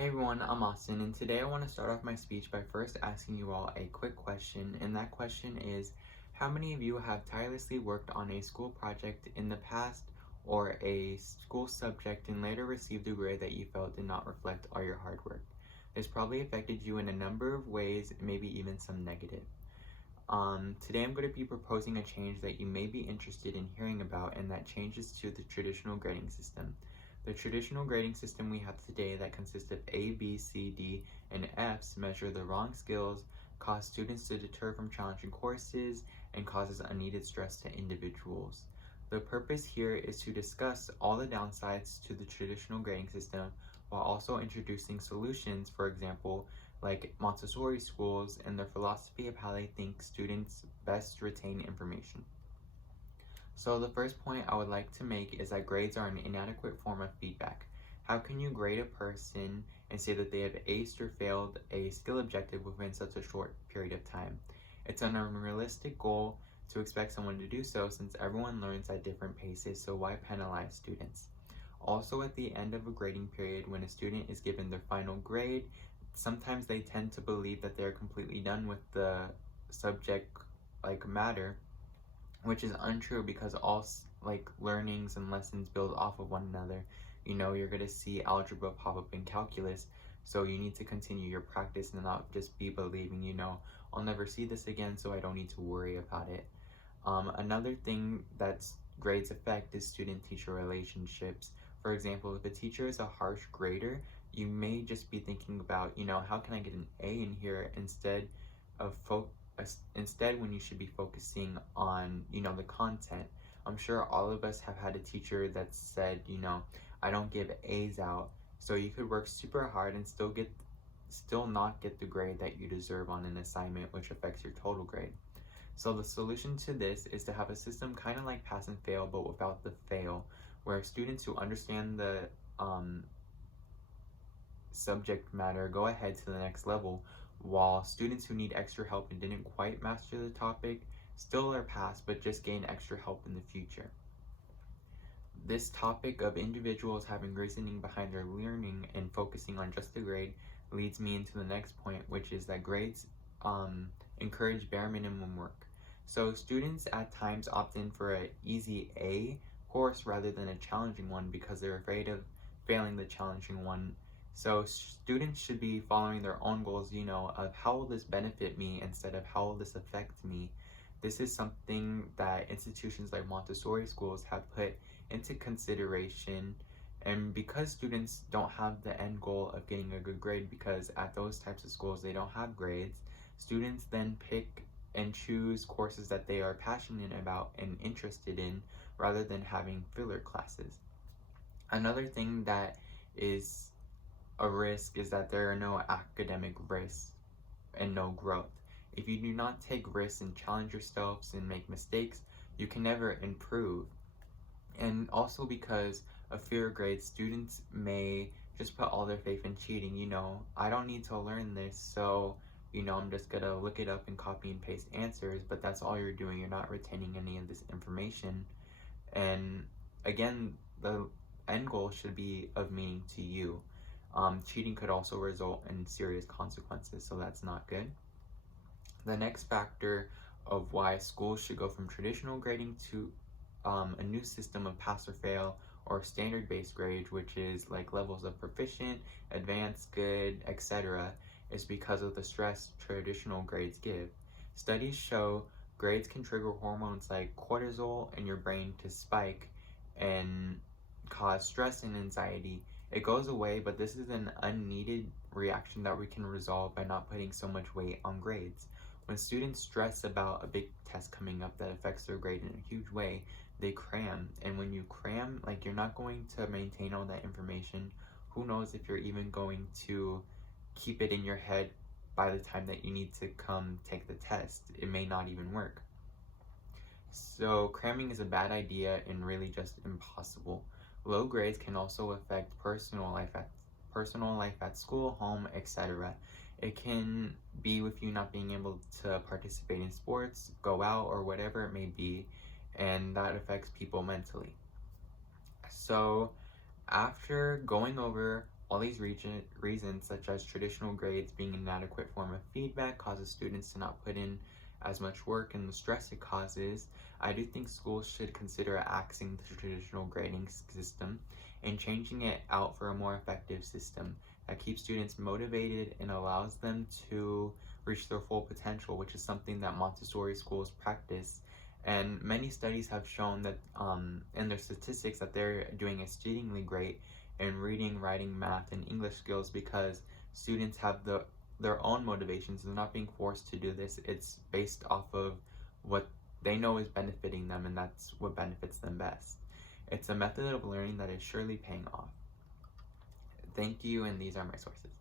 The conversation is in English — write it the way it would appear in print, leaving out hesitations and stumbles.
Hey everyone, I'm Austin, and today I want to start off my speech by first asking you all a quick question, and that question is, how many of you have tirelessly worked on a school project in the past or a school subject and later received a grade that you felt did not reflect all your hard work? This probably affected you in a number of ways, maybe even some negative. Today I'm going to be proposing a change that you may be interested in hearing about, and that changes to the traditional grading system. The traditional grading system we have today that consists of A, B, C, D, and Fs measure the wrong skills, cause students to deter from challenging courses, and causes unneeded stress to individuals. The purpose here is to discuss all the downsides to the traditional grading system while also introducing solutions, for example, like Montessori schools and their philosophy of how they think students best retain information. So the first point I would like to make is that grades are an inadequate form of feedback. How can you grade a person and say that they have aced or failed a skill objective within such a short period of time? It's an unrealistic goal to expect someone to do so, since everyone learns at different paces, so why penalize students? Also, at the end of a grading period, when a student is given their final grade, sometimes they tend to believe that they're completely done with the subject matter, which is untrue, because all learnings and lessons build off of one another. You're going to see algebra pop up in calculus, so you need to continue your practice and not just be believing, I'll never see this again, so I don't need to worry about it. Another thing that's grades affect is student-teacher relationships. For example, if a teacher is a harsh grader, you may just be thinking about, how can I get an A in here instead when you should be focusing on, the content. I'm sure all of us have had a teacher that said, I don't give A's out. So you could work super hard and still not get the grade that you deserve on an assignment, which affects your total grade. So the solution to this is to have a system kind of like pass and fail, but without the fail, where students who understand the subject matter go ahead to the next level, while students who need extra help and didn't quite master the topic still are passed, but just gain extra help in the future. This topic of individuals having reasoning behind their learning and focusing on just the grade leads me into the next point, which is that grades encourage bare minimum work. So students at times opt in for an easy A course rather than a challenging one because they're afraid of failing the challenging one. So students should be following their own goals, of how will this benefit me instead of how will this affect me. This is something that institutions like Montessori schools have put into consideration. And because students don't have the end goal of getting a good grade, because at those types of schools they don't have grades, students then pick and choose courses that they are passionate about and interested in rather than having filler classes. Another thing that is a risk is that there are no academic risks and no growth. If you do not take risks and challenge yourselves and make mistakes, you can never improve. And also because of fear of grades, students may just put all their faith in cheating. I don't need to learn this, so I'm just gonna look it up and copy and paste answers, but that's all you're doing. You're not retaining any of this information. And again, the end goal should be of meaning to you. Cheating could also result in serious consequences, so that's not good. The next factor of why schools should go from traditional grading to a new system of pass or fail or standard-based grade, which is like levels of proficient, advanced, good, etc., is because of the stress traditional grades give. Studies show grades can trigger hormones like cortisol in your brain to spike and cause stress and anxiety. It goes away, but this is an unneeded reaction that we can resolve by not putting so much weight on grades. When students stress about a big test coming up that affects their grade in a huge way, they cram. And when you cram, you're not going to maintain all that information. Who knows if you're even going to keep it in your head by the time that you need to come take the test. It may not even work. So cramming is a bad idea and really just impossible. Low grades can also affect personal life at school, home, etc. It can be with you not being able to participate in sports, go out, or whatever it may be, and that affects people mentally. So after going over All these reasons, such as traditional grades being an inadequate form of feedback, causes students to not put in as much work and the stress it causes, I do think schools should consider axing the traditional grading system and changing it out for a more effective system that keeps students motivated and allows them to reach their full potential, which is something that Montessori schools practice. And many studies have shown that in their statistics that they're doing exceedingly great in reading, writing, math, and English skills because students have their own motivations. They're not being forced to do this. It's based off of what they know is benefiting them, and that's what benefits them best. It's a method of learning that is surely paying off. Thank you, and these are my sources.